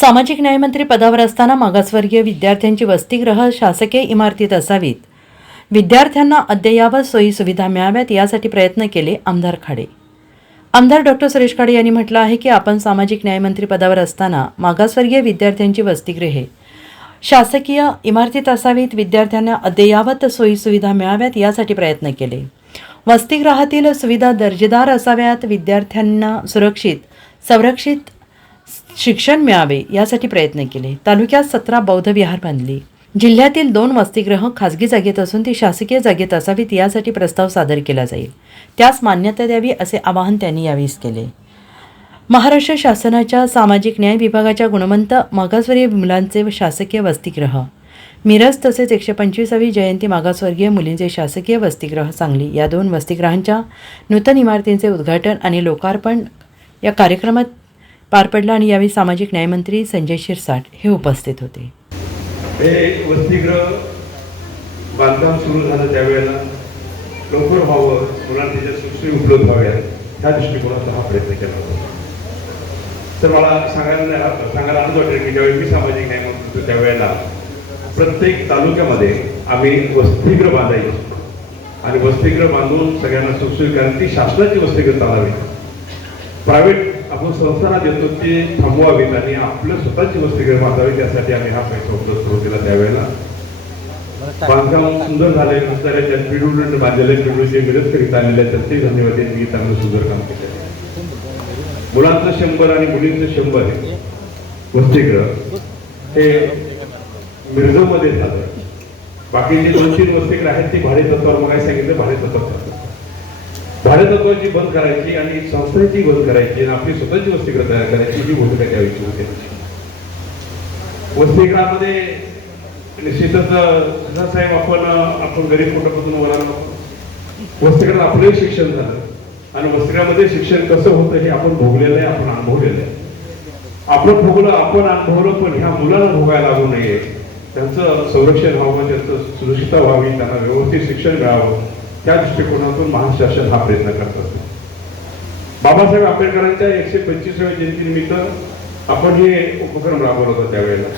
सामाजिक न्यायमंत्री पदावर असताना मागासवर्गीय विद्यार्थ्यांची वसतिगृह शासकीय इमारतीत असावीत. विद्यार्थ्यांना अद्ययावत सोयी सुविधा मिळाव्यात यासाठी प्रयत्न केले आमदार खाडे. आमदार डॉक्टर सुरेश खाडे यांनी म्हटलं आहे की आपण सामाजिक न्यायमंत्री पदावर असताना मागासवर्गीय विद्यार्थ्यांची वसतिगृहे शासकीय इमारतीत असावीत विद्यार्थ्यांना अद्ययावत सोयीसुविधा मिळाव्यात यासाठी प्रयत्न केले. वसतिगृहातील सुविधा दर्जेदार असाव्यात विद्यार्थ्यांना सुरक्षित संरक्षित शिक्षण मिळावे यासाठी प्रयत्न केले. तालुक्यात सतरा बौद्ध विहार बांधली. जिल्ह्यातील दोन वसतिगृह खाजगी जागेत असून ती शासकीय जागेत असावीत यासाठी प्रस्ताव सादर केला जाईल. त्यास मान्यता द्यावी असे आवाहन त्यांनी यावेळी केले. महाराष्ट्र शासनाच्या सामाजिक न्याय विभागाच्या गुणवंत मागासवर्गीय मुलांचे शासकीय वसतिगृह. मिरज तसेच एकशे पंचवीसावी जयंती मागासवर्गीय मुलींचे शासकीय वसतिगृह सांगली या दोन वसतिगृहांच्या नूतन इमारतींचे उद्घाटन आणि लोकार्पण या कार्यक्रमात पार पडला आणि यावेळी सामाजिक न्यायमंत्री संजय शिरसाट हे उपस्थित होते. हे वसतिगृह बांधकाम सुरू झालं त्यावेळेला. लवकर व्हावं मुलांना त्याच्या सुखसोयी उपलब्ध व्हाव्या त्या दृष्टिकोनाचा हा प्रयत्न केला होता. तर मला सांगायला सांगायला आनंद वाटेल की ज्यावेळी मी सामाजिक न्याय होतो त्यावेळेला प्रत्येक तालुक्यामध्ये आम्ही वसतिगृह बांधायचो. आणि वसतिगृह बांधून सगळ्यांना सुखसोयी कारण ती शासनाची वसतिगृह चालावी प्रायव्हेट आपण संस्थांना देतो ते थांबवावीत आणि आपलं स्वतःची वसतिगृह बांधावी त्यासाठी आम्ही हा पैसा उपलब्ध करून दिला त्यावेळेला. बांधकाम सुंदर झाले नुसत्या ज्या पिढून बांधलेले पिढूचे मिरज करीत आलेले आहेत त्यांचे धन्यवाद मी चांगलं सुंदर काम केलं मुलांचं शंभर आणि मुलींचं शंभर आहे. वसतिगृह. हे मिरजमध्ये झालं बाकीचे दोन तीन वसतिगृह आहेत ती भाडे तत्वावर मग सांगितलं भाडे तत्वावर भाडेतत्वाची बंद करायची आणि संस्थेची बंद करायची आणि आपली स्वतःची वसतिगृह तयार करायची ही भूमिका द्यायची होती. वसतिगृहामध्ये निश्चितच साहेब आपण आपण गरीब कुटुंबातून बोलायला वसतिगृहात आपलंही शिक्षण झालं. आणि वसतिगृहामध्ये शिक्षण कसं होतं हे आपण भोगलेलं आहे आपण अनुभवलेलं आहे. आपण भोगलं आपण अनुभवलं पण ह्या मुलांना भोगायला लागू नये. त्यांचं संरक्षण व्हावं त्यांचं सुरक्षितता व्हावी त्यांना व्यवस्थित शिक्षण मिळावं. त्या दृष्टिकोनातून महाशासन हा प्रयत्न करत असतो. बाबासाहेब आंबेडकरांच्या एकशे पंचवीसाव्या जयंतीनिमित्त आपण हे उपक्रम राबवला होता त्यावेळेला.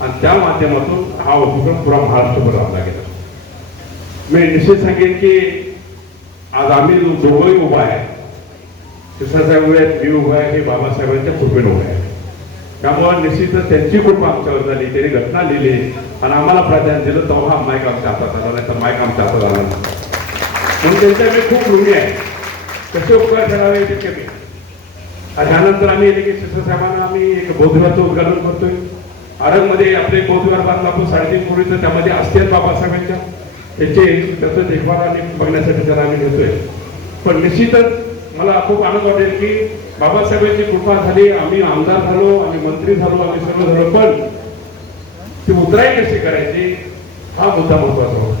आणि त्या माध्यमातून हा उपक्रम पुरा महाराष्ट्रभर राबला गेला. मी निश्चित सांगेन की आज आम्ही दोघंही उभा आहे शिरसासाहेब उभे आहेत मी उभा आहे हे बाबासाहेबांच्या कृपेने उभे आहे. त्यामुळे निश्चितच त्यांची कृपा आमच्यावर झाली त्यांनी घटना लिहिली आणि आम्हाला प्राधान्य दिलं तेव्हा हा माईक आमच्या हातात आला नाही तर माईक आमच्या म्हणून त्यांच्या मी खूप ऋणी आहे. कसे उपकार करावे ते कमी. त्यानंतर आम्ही येते की आम्ही एक बौद्धविहारचं उद्घाटन करतोय. आरगमध्ये आपले बौद्धविहार बांधला आपण साडेतीन कोटीचं त्यामध्ये असतील बाबासाहेबांच्या. त्याचे त्याचं देखभाल आणि बघण्यासाठी त्याला आम्ही घेतोय पण निश्चितच मला खूप आनंद वाटेल की बाबासाहेबांची कृपा झाली आम्ही आमदार झालो आम्ही मंत्री झालो आम्ही सर्व झालो पण ती उतराई कशी करायची? हा मुद्दा महत्त्वाचा होता.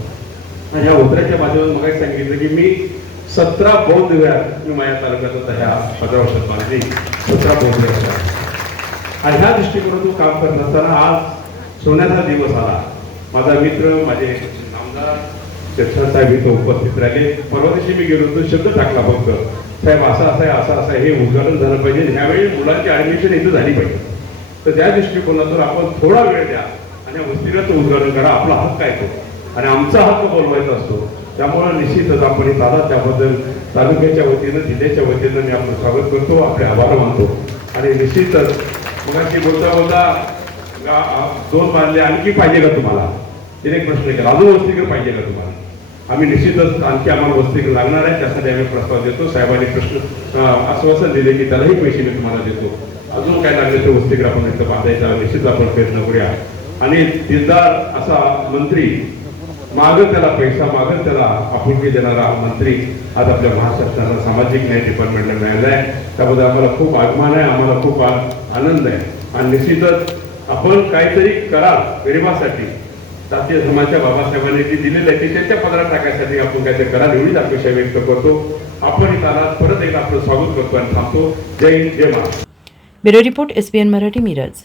आणि ह्या उतराच्या माध्यमातून मग सांगितलं की मी सतरा बौद्ध वेळा मी माझ्या तालुक्यात होता ह्या पंधरा वर्षात माझी सतरा बौद्ध वेळा आणि ह्या दृष्टिकोनातून काम करत असताना आज सोन्याचा दिवस आला. माझा मित्र माझे आमदार चर्चा साहेब इथं उपस्थित राहिले. परवा दिवशी मी गेलो होतो शब्द टाकला फक्त. साहेब असा असा असा असा हे उद्घाटन झालं पाहिजे. ह्यावेळी मुलांची ॲडमिशन इथं झाली पाहिजे. तर त्या दृष्टिकोनातून आपण थोडा वेळ द्या आणि या तो उद्घाटन करा. आपला हक्क आहे तो. आणि आमचा हक्क बोलवायचा असतो. त्यामुळे निश्चितच आपण दादा त्याबद्दल तालुक्याच्या वतीनं जिल्ह्याच्या वतीनं मी आपलं स्वागत करतो आपले आभार मानतो. आणि निश्चितच मग बोलता बोलता दोन बांधले आणखी पाहिजे का तुम्हाला? तिने एक प्रश्न केला. अजून वस्तीकर पाहिजे का तुम्हाला? आम्ही निश्चितच आणखी आम्हाला वस्तीकर लागणार आहे त्यासाठी आम्ही प्रस्ताव देतो. साहेबांनी प्रश्न आश्वासन दिले की त्यालाही पैसे मी तुम्हाला देतो. अजून काय लागले तर वस्तीकर आपण इथं बांधायचा निश्चित आपण प्रयत्न करूया. आणि दिलदार असा मंत्री मागं त्याला पैसा मागं त्याला आपुलकी देणारा मंत्री आज आपल्या महाशासनाला सामाजिक न्याय डिपार्टमेंटला मिळाला आहे. त्याबद्दल आम्हाला खूप अभिमान आहे आम्हाला खूप आनंद आहे. आणि निश्चितच आपण काहीतरी करा गरिबासाठी. जातीय समाजच्या बाबासाहेबांनी जी दिलेली आहे ती त्यांच्या पदरात टाकायसाठी आपण काहीतरी करा एवढीच अपेक्षा व्यक्त करतो. आपण इथं आलात परत एकदा आपलं स्वागत करतो आणि थांबतो. जय हिंद जय Maharashtra. Bureau report S Marathi Miraj.